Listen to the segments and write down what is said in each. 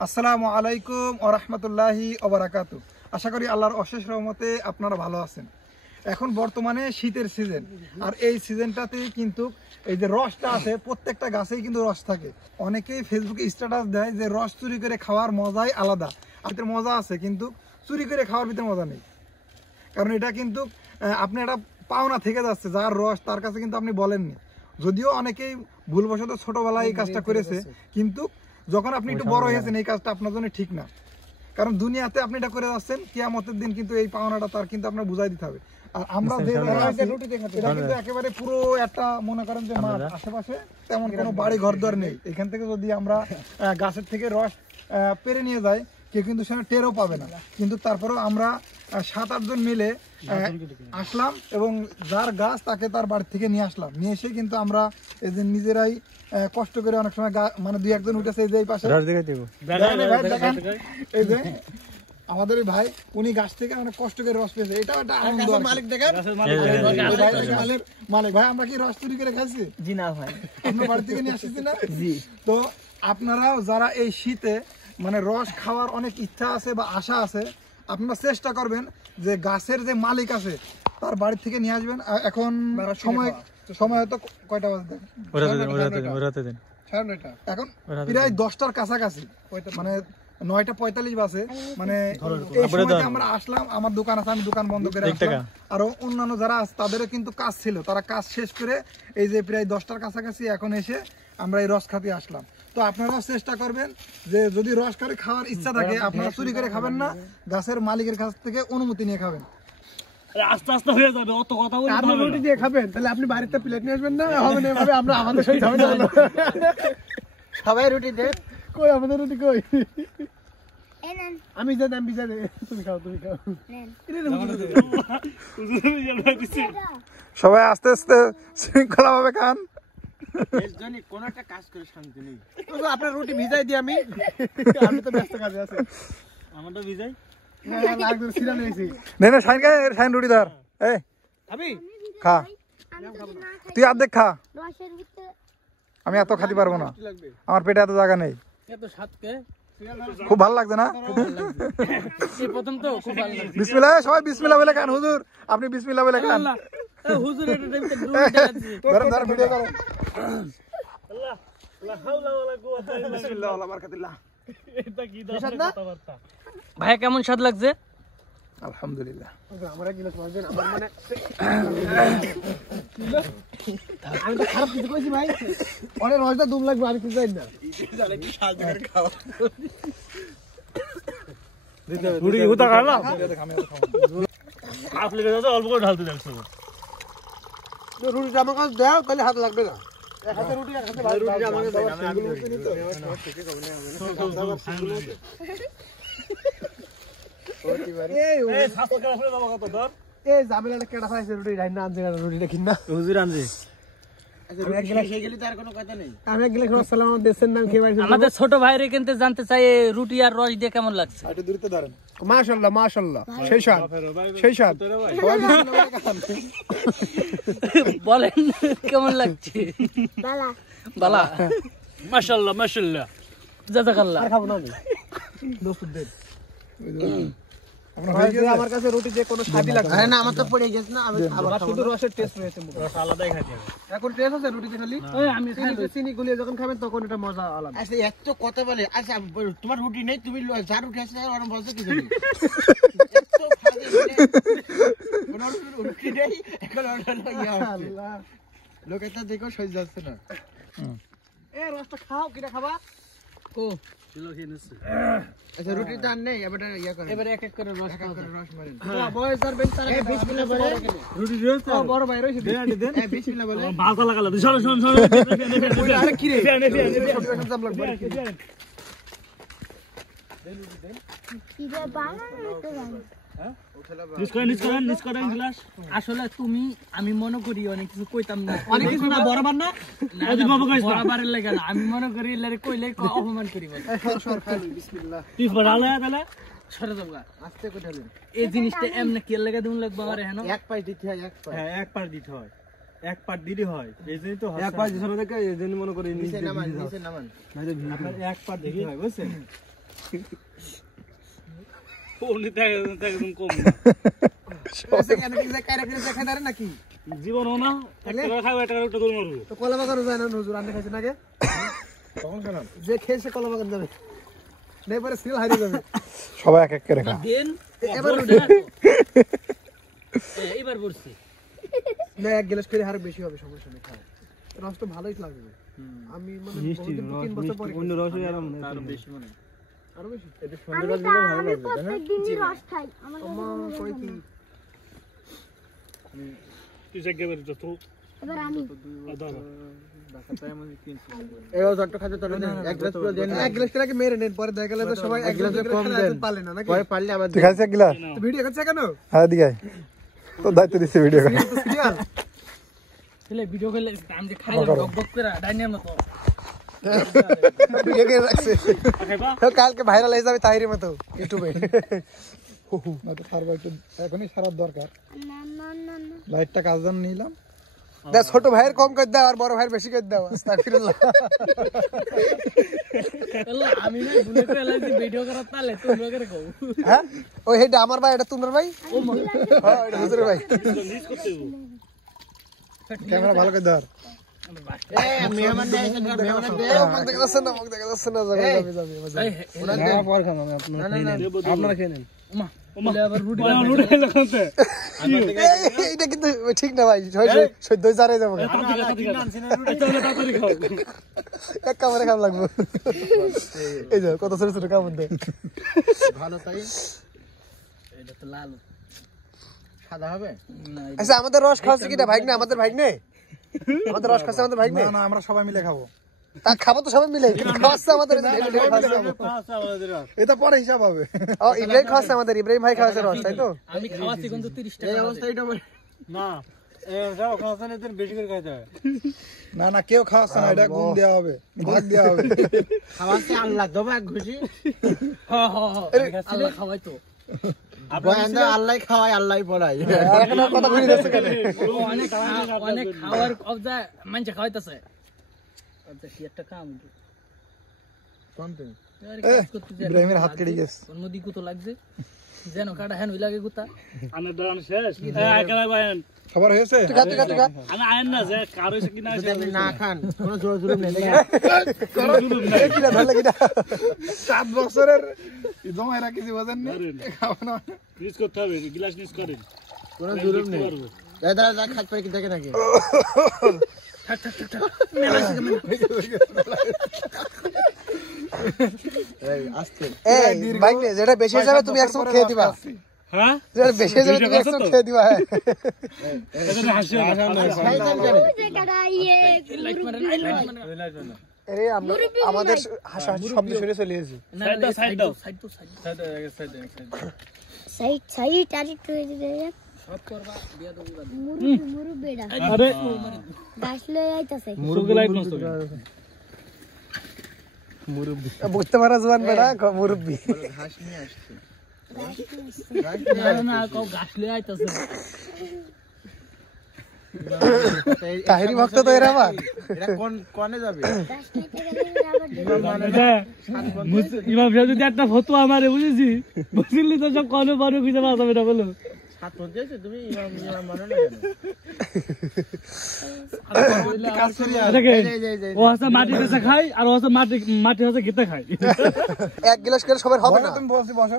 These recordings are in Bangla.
আসসালামু আলাইকুম ওয়া রাহমাতুল্লাহি ওয়া বারাকাতুহু। আশা করি আল্লাহর অশেষ রহমতে আপনারা ভালো আছেন। এখন বর্তমানে শীতের সিজন, আর এই সিজনটাতে কিন্তু এই যে রসটা আছে প্রত্যেকটা গাছেই কিন্তু রস থাকে। অনেকেই ফেসবুকে স্ট্যাটাস দেয় যে রস চুরি করে খাওয়ার মজাই আলাদা। ভিতরে মজা আছে কিন্তু চুরি করে খাওয়ার ভিতরে মজা নেই, কারণ এটা কিন্তু আপনি একটা পাওনা থেকে যাচ্ছে যার রস, তার কাছে কিন্তু আপনি বলেননি। যদিও অনেকেই ভুলবশত ছোটবেলায় এই কাজটা করেছে, কিন্তু যখন আপনি একটু বড় হয়েছেন এই কাজটা আপনার জন্য ঠিক না, কারণ দুনিয়াতে আপনি এটা করে যাচ্ছেন, কিয়ামতের দিন কিন্তু এই পাওনাটা তার কিন্তু আপনার বুঝাই দিতে হবে। আর আমরা যে এটা কিন্তু একেবারে পুরো একটা মনে করেন যে মাঠ, আশেপাশে তেমন কোনো বাড়ি ঘর দর নেই। এখান থেকে যদি আমরা গাছের থেকে রস পেরে নিয়ে যাই, কেউ কিন্তু সেখানে টেরও পাবে না। কিন্তু তারপরেও আমরা 7-8 জন মিলে আসলাম এবং যার গাছ তাকে তার বাড়ি থেকে নিয়ে আসলাম। নিয়ে এসে কিন্তু আমরা এই যে নিজেরাই কষ্ট করে অনেক সময় মানে 2-1 জন উঠেছে এই যে এই পাশে এই যে আমাদের ভাই, উনি গাছ থেকে অনেক কষ্ট করে রস পেয়েছে। এটাও একটা আনন্দ। মালিক দেখেন, মালিক ভাই, আমরা কি রস চুরি করে খাচ্ছি? জি না ভাই, আপনার বাড়ি থেকে নিয়ে আসছি না? জি। তো আপনারাও যারা এই শীতে মানে রস খাওয়ার অনেক ইচ্ছা আছে বা আশা আছে, আপনারা চেষ্টা করবেন যে গাছের যে মালিক আছে তার বাড়ি থেকে নিয়ে আসবেন। এখন সময় হয়তো কয়টা বাজে? এখন প্রায় 10টার কাছাকাছি, মানে 9:45 বাজে। মানে এই সময়তে আমরা আসলাম, আমার দোকান আছে, আমি দোকান বন্ধ করে আসলাম। আর অন্যান্য যারা আছে তাদেরও কিন্তু কাজ ছিল, তারা কাজ শেষ করে এই যে প্রায় 10টার কাছাকাছি এখন এসে আমরা এই রস খাতে আসলাম। তো আপনারাও চেষ্টা করবেন যে যদি রস করে খাওয়ার ইচ্ছা থাকে, আপনারা চুরি করে খাবেন না, গাছের মালিকের কাছ থেকে অনুমতি নিয়ে খাবেন। আস্তে আস্তে হয়ে যাবে, অত কথা বলি। আপনি রুটি দিয়ে খাবেন, তাহলে আপনি বাড়িতে প্লেট নিয়ে আসবেন না? হবে না এভাবে, আমরা আমাদের সাথে ঝামেলা হলো। সবাই রুটি দে। কই আমাদের রুটি কই? আমি যা দাম বিজা দে, তুমি খাও তুমি খাও। সবাই আস্তে আস্তে শৃঙ্খলা ভাবে খান। কোন একটা কাজ করে শান্তি নেই। আপনার রুটি ভিজাই দিই আমি, আমি তো ব্যস্ত কাজে আছি। আমারটা ভিজাই লাগবে সিরা নিয়েছি। নে না, শাইন রুটি ধর। এই আমি খা, তুই অর্ধেক খা, আমি এত খেতে পারবো না, আমার পেটে এত জায়গা নেই। এত স্বাদকে খুব ভালো লাগছে না? এই প্রথম তো খুব ভালো লাগছে। বিসমিল্লাহ, সবাই বিসমিল্লাহ বলে খান। হুজুর আপনি বিসমিল্লাহ বলে খান। হুজুর এটা টাইমটা রুটি দেখাচ্ছি। ধরেন ভিডিও করো। আল্লাহ লা হাওলা ওয়ালা কুওয়াতা ইল্লা বিসমিল্লাহ ওয়া বারাকাতুল্লাহ। এটা কি কথাবার্তা? ভাই কেমন স্বাদ লাগছে? আলহামদুলিল্লাহ। আমরা গিলাস মারবেন, আমার মানে আমি তো খারাপ কিছু কইছি ভাই। অনেক রসটা দুম লাগবে, আমি কিছু জানি না। রুটি হুতা খালা আপনি কাছে অল্প করে ঢালতে দেখছো। রুটিটা আমার কাছে দাও, তাহলে হাত লাগবে না। এক হাতে রুটি, এক হাতে ভাত। রুটিটা আমাকে দাও, সিঙ্গেল রুটি নিতে। এই সাপা করে ফেলে দাও কত ধর। এই জামিলাটা কেডা খাইছে রুটি রাইনা আনছে, রুটিটা কিনা হুজুর আনজি। এক গ্লাস হয়ে গেলে তার কোনো কথা নেই। আমি এক গিলাস আসসালাম দেশের নাম খেয়ে বাইছি। আমাদের ছোট ভাইরে কিনতে জানতে চাই রুটি আর রস দিয়ে কেমন লাগছে। একটু দূরত্ব ধরেন। মাশাআল্লাহ মাশাআল্লাহ, সেই স্বাদ সেই স্বাদ। সবাই বিসমিল্লাহ বলে খান। বলেন কেমন লাগছে? বালা বালা, মাশাআল্লাহ মাশাআল্লাহ, জাযাকাল্লাহ। আর খাবো না আমি। দোস্ত দেন। আমার কাছে রুটি যে কোনো স্বাদই লাগে আরে না, আমার তো পড়ে গেছে না, আমি আমার শুধু রসের টেস্ট রয়েছে মুখে। রস আলাদাই খাইতে হবে। এখন টেস্ট আছে রুটিতে খালি। ওই আমি খাই চিনি গুলিয়ে যখন খাবেন তখন এটা মজা আলাদা। আচ্ছা এত কথা বলে। আচ্ছা তোমার রুটি নেই, তুমি যা রুটি আছে আর বলছো কি তুমি? এত ফাজে কোন রুটি নেই, এখন আল্লাহ, লোকেটা দেখো সহ্য যাচ্ছে না। এ রসটা খাও, কিটা খাবা? ও কিলো কিনেছে। আচ্ছা রুটি দান নেই, এবার ইয়া করেন, এবারে এক এক করে রস এক এক করে রস মারেন। হ্যাঁ বয়স আর বেন তারা বিসমিল্লাহ বলে রুটি দিয়েছে। ও বড় ভাই রইছে দেন দেন। বিসমিল্লাহ বলে ভালো লাগালো। শোন শোন শোন, আরে কি রে দাম লাগবে। আসলে তুমি, আমি মনে করি অনেক কিছু কইতাম না, অনেক কিছু না, বরাবর না বরাবরের লাগে না, আমি মনে করি এলারে কইলে অপমান করিব। সর খালি বিসমিল্লাহ। তুই বড়ালে তাহলে সরে যাবো। আস্তে করে ঢালেন। এই জিনিসটা এমনি কি লাগা দিন লাগবে আমার এখানে? এক পাশ দিতে হয়, এক পাশ। হ্যাঁ এক পার দিতে হয়, এক পার দিলে হয়। এই জন্যই তো এক পার দিতে হবে, এই জন্য মনে করি নিচে নামান, নিচে নামান। আপনার এক পার দিতে হয়, বুঝছেন? উনি একদম কম নাকি জীবন না একটা খাবো একটা উঠে দৌড় মারবো তো কলা বাগানো যায় না নজর আনতে খাইছে নাকি তখন খেলাম যে খেয়েছে কলা বাগান যাবে নেই পরে সিল হারিয়ে যাবে সবাই এক এক করে খা দেন এবার এবার পড়ছি না এক গ্লাস করে হার বেশি হবে সমস্যা নেই খাও রস তো ভালোই লাগবে আমি মানে বহুদিন 3 বছর পরে অন্য রস আরো বেশি মনে আরো বেশি এটা সুন্দর রস দিলে ভালো লাগবে তাই না প্রত্যেকদিনই রস খাই আমার আমা কই কি তুই জায়গায় যত এবার আমি আদারা এই রসটা খাতে চলে না এক গ্লাস পুরো দেন এক গ্লাস করে মেরে নেন পরে দেখা গেল তো সবাই এক গ্লাস কম দেন পারলে না নাকি পরে পারলে আবার তুই খাইছিস এক গ্লাস ভিডিও করছে কেন হ্যাঁ দিকে তো দায়িত্ব দিচ্ছে ভিডিও করা সিরিয়াল ছেলে ভিডিও করলে আমি যে খাইলাম বক বক করে ডাইনের মতো ভিডিও করে রাখছে খাইবা তো কালকে ভাইরাল হয়ে যাবে তাহিরের মতো ইউটিউবে না তো সারবা একটু এখনই সারার দরকার না না না না লাইটটা কাজ জান নিলাম দা ছোট ভাইয়ের কম করে দাও আর বড় ভাইয়ের বেশি করে দাও আস্তাগফিরুল্লাহ আল্লাহ আমি না ভুলে করে লাগি ভিডিও করার তালে তুমি করে কও হ্যাঁ ওই হেডা আমার ভাই এটা তোমার ভাই হ্যাঁ এটা হুজুরের ভাই লিস্ট করতে হইব ক্যামেরা ভালো করে ধর এই মেহমান দেয় মেহমান দেয় মুখ দেখা যাচ্ছে না যাবে না পর খান আমি আপনারা খেয়ে নেন ওমা ওমা আবার রুটি রুটি খাইলা খাতে এইটা কিন্তু ঠিক না ভাই সদ্য জারে যাবো তাড়াতাড়ি খাও এক কামড়ে খাম লাগবো এই যে কত ছোট ছোট কামড় দেয় ভালো তাই এটা তো লাল সাদা হবে আচ্ছা আমাদের রস খাওয়াছে কিটা ভাই না আমাদের ভাই নেই আমাদের রস খাচ্ছে আমাদের ভাই নেই না না আমরা সবাই মিলে খাবো তা খাবো তো সবাই মিলে খাওয়াচ্ছে আমাদের এটা পরে হিসাব হবে ও ইব্রাহিম খাওয়াচ্ছে আমাদের ইব্রাহিম ভাই খাওয়াচ্ছে রস তাই তো আমি খাওয়াছি কিন্তু 30 টাকা এই অবস্থা এটা না যাও খাওয়া না বেশি করে খাইতে হয় না না কেউ খাওয়াচ্ছে না এটা গুণ দেওয়া হবে ভাগ দেওয়া হবে খাওয়াতে আল্লাহ দেবো এক ঘুষি হ্যাঁ হ্যাঁ হ্যাঁ আল্লাহ খাওয়াই তো বয়ানটা আল্লাহ খাওয়াই আল্লাহ পড়াই এখন আর কথা বলি যাচ্ছে কেন অনেক অনেক খাওয়ার অবজা মানছে খাওয়াইতাছে আচ্ছা কি একটা কাম ইব্রাহিমের হাত কেটে গেছে নদী কুতো লাগছে যেন কাটা হেন লাগে গুতা আমি দাঁড়ান শেষ একেবারে বাইন খবর হয়েছে আমি আয়েন না যে কার হইছে কিনা যদি আপনি না খান কোনো জোর জুলুম নেই কিটা ধরলে কিটা 7 বছরের জমা এরা কিছু বোঝেন না খাওয়া না মিস করতে হবে গ্লাস মিস করেন কোনো জুলুম নেই দাদা যা খাট পারে কি দেখে নাকি এই আস্তে এই ভাই নে যেটা বেশি হয়ে যাবে তুমি একশো খেয়ে দিবা হ্যাঁ যেটা বেশি হয়ে যাবে তুমি একশো খেয়ে দিবা হ্যাঁ এটা হাসি যে কাটা ইয়ে লাইট মারেন লাইট মারেন আরে আমরা আমাদের হাসাহাসি শব্দ শুনে চলে এসেছি সাইড দাও সাইড সাইড আর একটু দে সব করবা দিয়া দেবো মুরু বেড়া আরে গাছ লয়ে আইতাছে মুরগি লাইট নষ্ট বুঝতে পারা জোয়ান বেড়া মুরব্বি ঘাস নিয়ে আসছে না না কও গাছ লয়ে আইতাছে তাহিরি ভক্ত তো এরা আবার এটা কোন কোনে যাবে গাছ খাইতে গেলে আবার ইমাম সাহেব যদি একটা ফতোয়া আমারে বুঝেছি বুঝলি তো সব কোন বড় কিছু বাঁচাবে না বলো হাত পড়তে আছে তুমি ইমাম মানো না ও হচ্ছে মাটি দেশে খাই আর ও হচ্ছে মাটি হচ্ছে ঘিতে খাই এক গ্লাস করে সবার হবে না তুমি বলছি বসো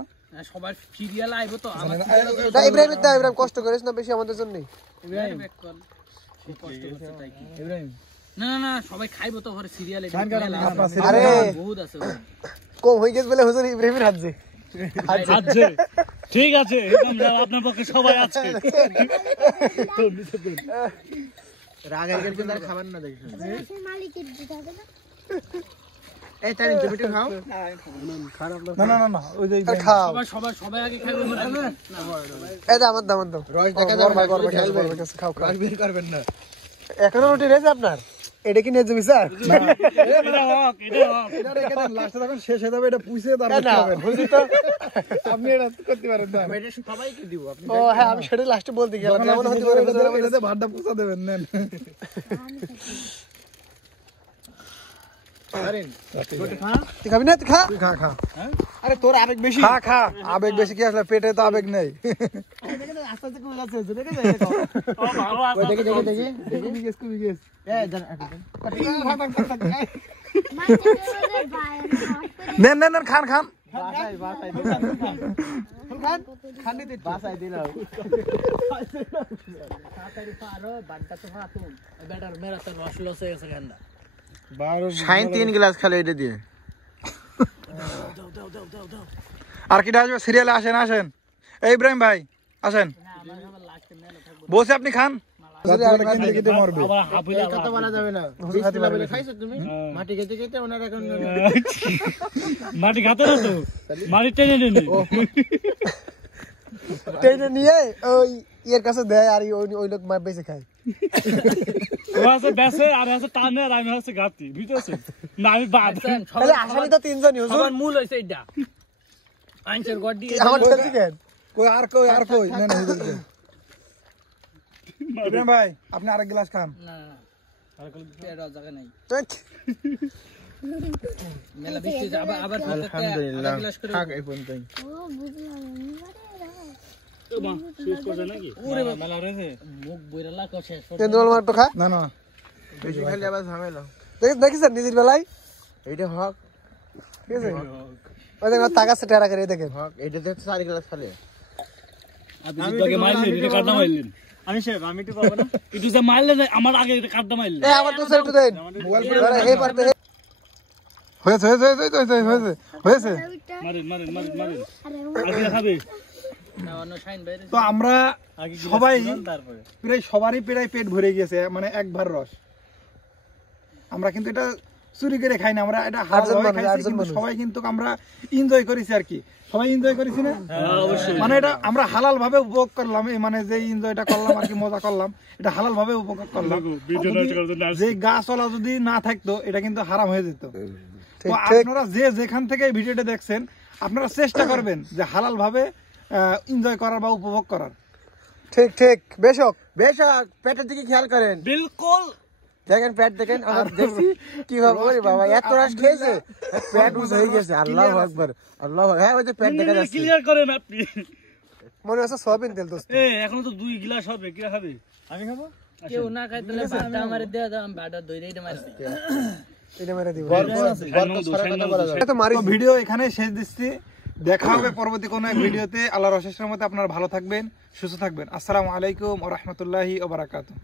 সবার সিরিয়াল আইবো তো আমার না ইব্রাহিম দা ইব্রাহিম কষ্ট করিস না বেশি আমাদের জন্য ইব্রাহিম না না না সবাই খাইবো তো ঘরে সিরিয়ালে আরে বহুত আছে কম হয়ে গেছে বলে হুজুর ইব্রাহিমের হাত যে আছে ঠিক আছে আপনার পক্ষে সবাই আছে রাগ আগে কিন্তু আর খাবার না দেখছ গাছের মালিকের দিতে হবে না এই তাই তুমি একটু খাও না না না না ওই যে খাও সবাই আগে খাইবো এই যে আমার দাম রস দেখা যাবে খাও খাও বের করবেন না এখনো রুটি রয়েছে আপনার এটা কি নিয়ে যাবি স্যার এটা হক এটা রেখে দেন লাস্টে যখন শেষ হয়ে যাবে এটা পুষে তারপর না খাবেন বুঝলি তো আপনি এটা করতে পারেন না এটা সবাইকে দিব আপনি ও হ্যাঁ আমি সেটা লাস্টে বলতে গেলাম যখন যেমন আপনি হতে পারে এটাতে- এটাতে ভাতটা পুষা দেবেন নেন তুই খাবি না, তুই খা। তুই খা খা আরে তোর আবেগ বেশি। খা খা, আবেগ বেশি কি আসলে, পেটে তো আবেগ নেই। আস্তে আস্তে কমে যাচ্ছে, দেখে দেখি দেখি দেখি কমে গেছে। নেন নেন নেন, খান খান। বাসায় দিলাম তাড়াতাড়ি পারো, বাড়িটা তো ফাতুন। এই বেটার মেরা তো রস লস হয়ে গেছে গান্ডা। শাইন 3 গ্লাস খালি এটা দিয়ে আর কি আসবে সিরিয়ালে? আসেন আসেন, এই ইব্রাহিম ভাই আসেন, বসে আপনি খান। কিনতে কিনতে মরবে। এই কথা বলা যাবে না। বিসমিল্লাহ বলে খাইছো তুমি? মাটি খেতে খেতে ওনার এখন মাটি খাতে না তো, মাটি টেনে টেনে। টেনে নিয়ে ওই ইয়ের কাছে দেয়, আর ওই লোক মার বেঁচে খায়। ও আছে বেসে আর আছে টানে, আর আমি হচ্ছে গাতি, বুঝতেছ না? আমি বাদ তাহলে আসামি তো 3 জনই, হুজুর। আমার মূল হইছে এইটা। আইনছের গড় দিয়ে আমার ঠেলছি কেন? কই আর কই আর কই, নেন হুজুর দেন। ইব্রাহিম ভাই আপনি আরেক গ্লাস খান। না না না। আর কোন পেড়া জায়গা নাই। ধ্যাৎ। মেলা বৃষ্টি হইছে, আবার আলহামদুলিল্লাহ গ্লাস করে থাক এই পর্যন্তই মেলা রয়েছে। মুখ বইরা লাগো শেষ। তেন্দুল মার তো খা। না না, বেশি খাইলে আবার ঝামেলা দেখিস নিজের বেলায়, এইটা হক ঠিক আছে? ওই দেখেন টাকা সে টেরা করে, এই দেখেন। হক এটা দেখতে 4 গ্লাস খালি আপনি তোকে মারলেন, এটা কাটটা মারলেন। আমি শেফ, আমি একটু পাবো না? একটু যে মারলেন, আমার আগে এটা কাটটা মারলেন। এ আমার তো স্যার একটু দেন। আরে হে পারতে হে। হয়েছে হয়েছে হয়েছে হয়েছে হয়েছে হয়েছে। মারেন মারেন মারেন মারেন। আগে খাবে না অন্য শাইন বাইরে। তো আমরা আগে সবাই তারপরে প্রায় সবারই প্রায় পেট ভরে গিয়েছে, মানে একবার রস। আমরা কিন্তু এটা চুরি করে খাই না, আমরা এটা হালাল ভাবে খাইছি, কিন্তু সবাই কিন্তু আমরা এনজয় করেছি আর কি। সবাই এনজয় করেছি না? মানে এটা আমরা হালাল ভাবে উপভোগ করলাম, এই মানে যে এনজয়টা করলাম আর কি, মজা করলাম, এটা হালাল ভাবে উপভোগ করলাম। যে গাছওয়ালা যদি না থাকতো এটা কিন্তু হারাম হয়ে যেত। তো আপনারা যে যেখান থেকে এই ভিডিওটা দেখছেন, আপনারা চেষ্টা করবেন যে হালাল ভাবে এনজয় করার বা উপভোগ করার। ঠিক ঠিক, বেশক। বেশক পেটের দিকে খেয়াল করেন বিলকুল। দেখেন পেট দেখেন, আমরা দেখছি কিভাবে ওরে বাবা এত রস খেয়েছে, পেট উঁচু হয়ে গেছে। আল্লাহু আকবার আল্লাহু, হ্যাঁ ওই যে পেট দেখা যাচ্ছে। ক্লিয়ার করেন আপনি। মনে হচ্ছে সয়াবিন তেল দোস্ত। এ এখনো তো 2 গ্লাস হবে, কি খাবে? আমি খাবো। কেউ না খাই তাহলে বাটা আমারে দেয়া দাও, আমি বাটা দই দেই মারছি। এটা মেরে দিব। তো ভিডিও এখানে শেষ দিচ্ছি, দেখা হবে পরবর্তী কোনো এক ভিডিওতে। আল্লাহর অশেষ রহমতে আপনারা ভালো থাকবেন, সুস্থ থাকবেন। আসসালামু আলাইকুম ওয়া রাহমাতুল্লাহি ওয়া বারাকাতুহু।